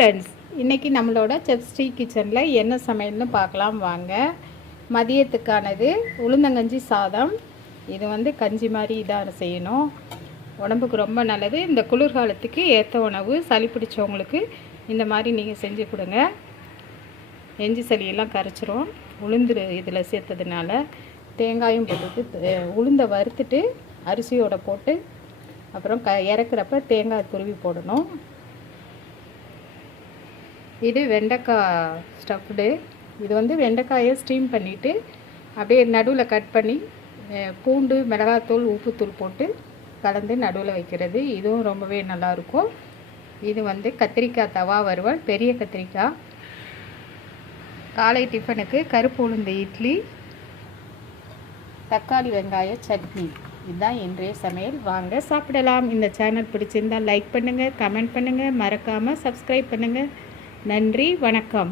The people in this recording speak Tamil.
ஃப்ரெண்ட்ஸ், இன்றைக்கி நம்மளோட செஃப் ஸ்ரீ கிச்சனில் என்ன சமையல்னு பார்க்கலாம் வாங்க. மதியத்துக்கானது உளுந்தங்கஞ்சி சாதம். இது வந்து கஞ்சி மாதிரி இதாக செய்யணும். உடம்புக்கு ரொம்ப நல்லது. இந்த குளிர்காலத்துக்கு ஏற்ற உணவு. சளி பிடிச்சவங்களுக்கு இந்த மாதிரி நீங்கள் செஞ்சு கொடுங்க. நெஞ்சு சளியெல்லாம் கரைச்சிரும் உளுந்து இதில் சேர்த்ததுனால. தேங்காயும் போட்டுட்டு உளுந்தை வறுத்துட்டு அரிசியோடு போட்டு அப்புறம் இறக்குறப்ப தேங்காய் துருவி போடணும். இது வெண்டைக்காய் ஸ்டஃப்டு. இது வந்து வெண்டைக்காயை ஸ்டீம் பண்ணிவிட்டு அப்படியே நடுவில் கட் பண்ணி பூண்டு, மிளகாத்தூள், உப்புத்தூள் போட்டு கலந்து நடுவில் வைக்கிறது. இதுவும் ரொம்பவே நல்லாயிருக்கும். இது வந்து கத்திரிக்காய் தவா வறுவல், பெரிய கத்திரிக்காய். காலை டிஃபனுக்கு கருப்பு உளுந்து இட்லி, தக்காளி வெங்காய சட்னி. இதுதான் இன்றைய சமையல். வாங்க சாப்பிடலாம். இந்த சேனல் பிடிச்சிருந்தால் லைக் பண்ணுங்கள், கமெண்ட் பண்ணுங்கள், மறக்காமல் சப்ஸ்கிரைப் பண்ணுங்கள். நன்றி, வணக்கம்.